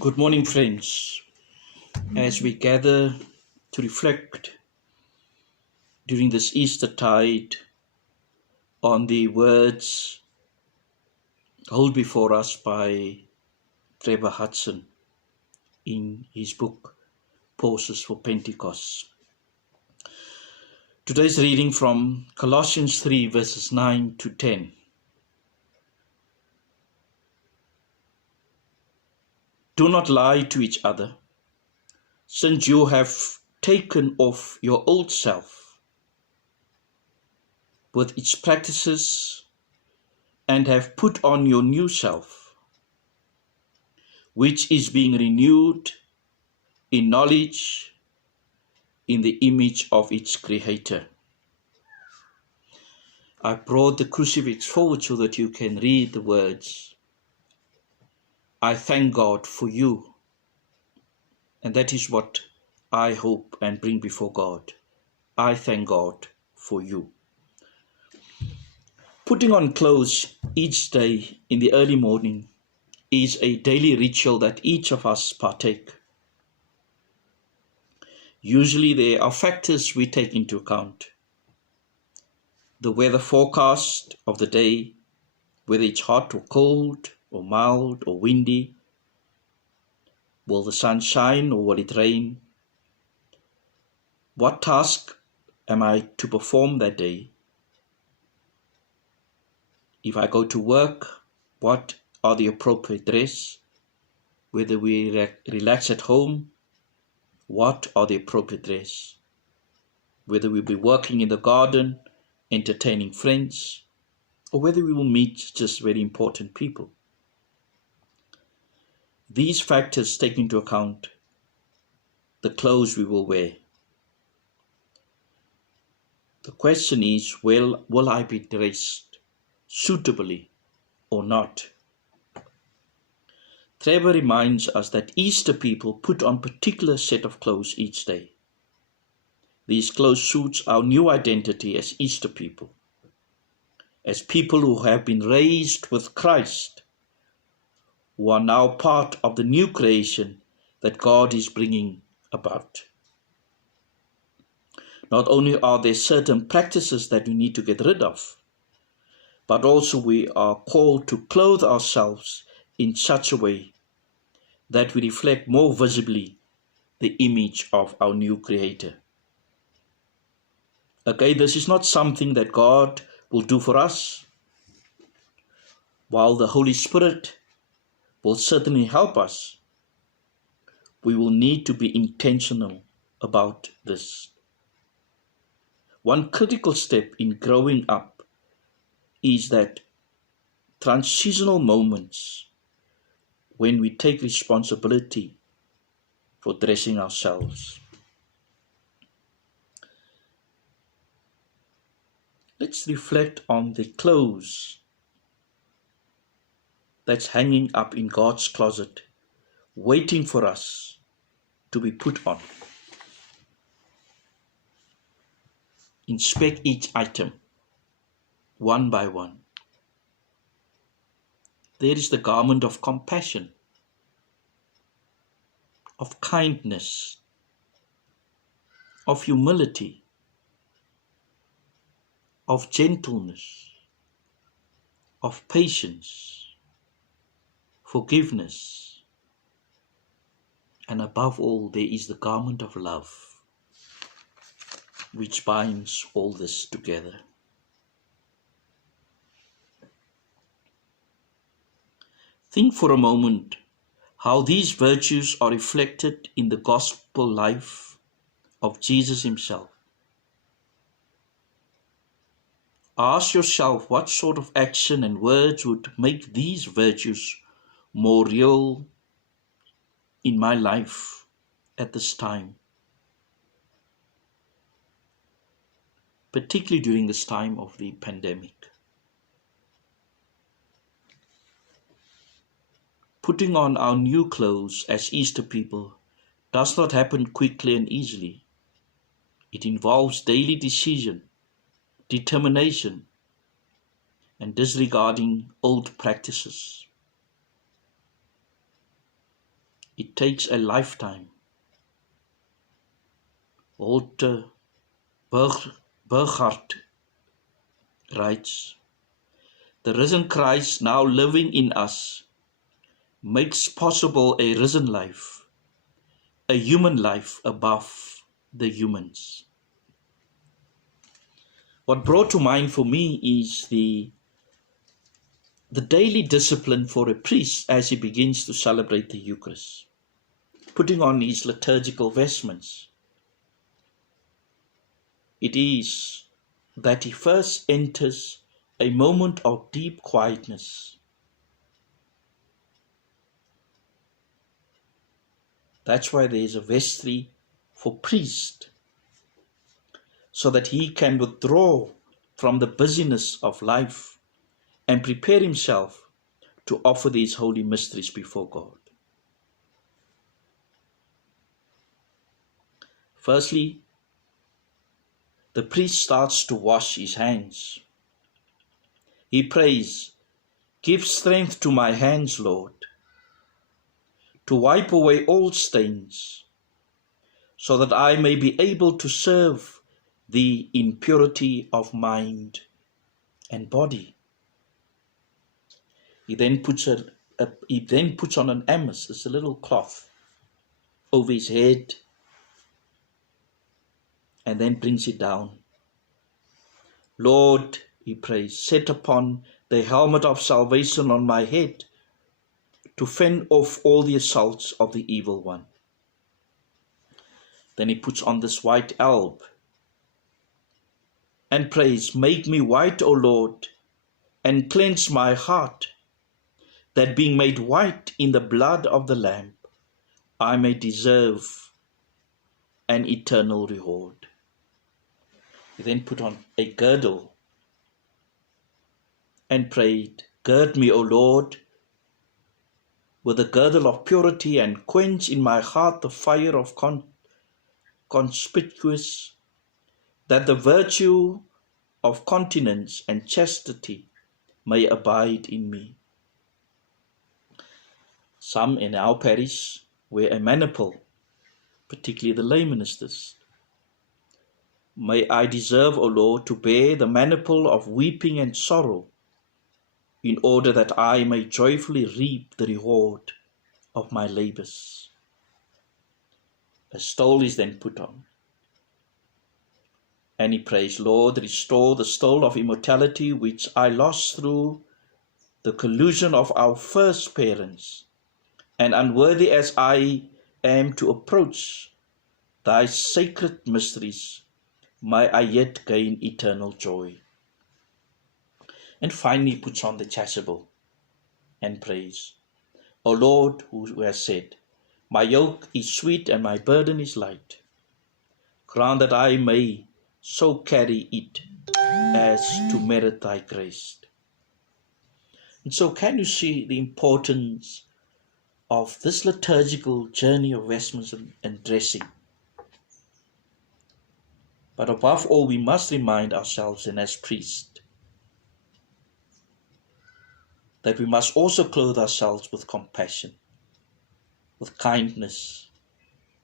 Good morning, friends. As we gather to reflect during this Easter tide on the words held before us by Trevor Hudson in his book, Pauses for Pentecost. Today's reading from Colossians 3, verses 9 to 10. Do not lie to each other, since you have taken off your old self with its practices and have put on your new self, which is being renewed in knowledge in the image of its creator. I brought the crucifix forward so that you can read the words, I thank God for you. And that is what I hope and bring before God. I thank God for you. Putting on clothes each day in the early morning is a daily ritual that each of us partake. Usually there are factors we take into account. The weather forecast of the day, whether it's hot or cold or mild or windy. Will the sun shine or will it rain? What task am I to perform that day? If I go to work, what are the appropriate dress? Whether we relax at home, what are the appropriate dress? Whether we'll be working in the garden, entertaining friends, or whether we will meet just very important people. These factors take into account the clothes we will wear. The question is, will I be dressed suitably or not? Trevor reminds us that Easter people put on a particular set of clothes each day. These clothes suits our new identity as Easter people, as people who have been raised with Christ, who are now part of the new creation that God is bringing about. Not only are there certain practices that we need to get rid of, but also we are called to clothe ourselves in such a way that we reflect more visibly the image of our new Creator. Okay, this is not something that God will do for us. While the Holy Spirit will certainly help us, we will need to be intentional about this. One critical step in growing up is that transitional moments when we take responsibility for dressing ourselves. Let's reflect on the clothes that's hanging up in God's closet, waiting for us to be put on. Inspect each item, one by one. There is the garment of compassion, of kindness, of humility, of gentleness, of patience, forgiveness, and above all, there is the garment of love, which binds all this together. Think for a moment how these virtues are reflected in the gospel life of Jesus himself. Ask yourself what sort of action and words would make these virtues more real in my life at this time, particularly during this time of the pandemic. Putting on our new clothes as Easter people does not happen quickly and easily. It involves daily decision, determination, and disregarding old practices. It takes a lifetime. Walter Burghardt writes, "The risen Christ now living in us makes possible a risen life, a human life above the humans." What brought to mind for me is the daily discipline for a priest as he begins to celebrate the Eucharist, putting on his liturgical vestments. It is that he first enters a moment of deep quietness. That's why there is a vestry for priest, so that he can withdraw from the busyness of life and prepare himself to offer these holy mysteries before God. Firstly, the priest starts to wash his hands. He prays, "Give strength to my hands, Lord, to wipe away all stains, so that I may be able to serve thee in purity of mind and body." He then puts on an amice, it's a little cloth, over his head, and then brings it down. "Lord," he prays, "set upon the helmet of salvation on my head to fend off all the assaults of the evil one." Then he puts on this white alb and prays, "Make me white, O Lord, and cleanse my heart, that being made white in the blood of the Lamb, I may deserve an eternal reward." He then put on a girdle and prayed, "Gird me, O Lord, with the girdle of purity, and quench in my heart the fire of conspicuous, that the virtue of continence and chastity may abide in me." Some in our parish wear a maniple, particularly the lay ministers. May I deserve, O Lord, to bear the maniple of weeping and sorrow, in order that I may joyfully reap the reward of my labors. A stole is then put on, and he prays, "Lord, restore the stole of immortality which I lost through the collusion of our first parents, and unworthy as I am to approach thy sacred mysteries, may I yet gain eternal joy." And finally puts on the chasuble and prays, "O Lord, who has said, my yoke is sweet and my burden is light, grant that I may so carry it as to merit thy grace." And so can you see the importance of this liturgical journey of vestments and dressing? But above all, we must remind ourselves, and as priests, that we must also clothe ourselves with compassion, with kindness,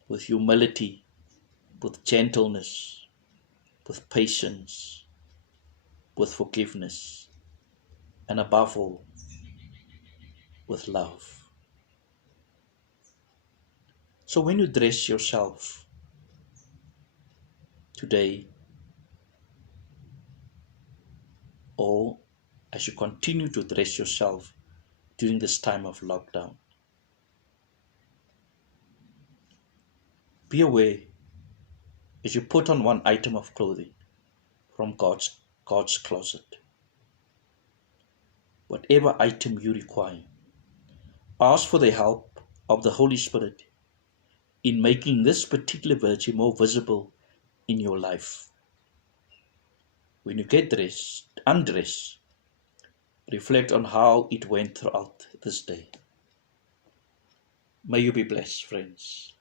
with humility, with gentleness, with patience, with forgiveness, and above all, with love. So when you dress yourself today, or as you continue to dress yourself during this time of lockdown, be aware as you put on one item of clothing from God's closet. Whatever item you require, ask for the help of the Holy Spirit in making this particular virtue more visible in your life. When you get undressed, reflect on how it went throughout this day. May you be blessed, friends.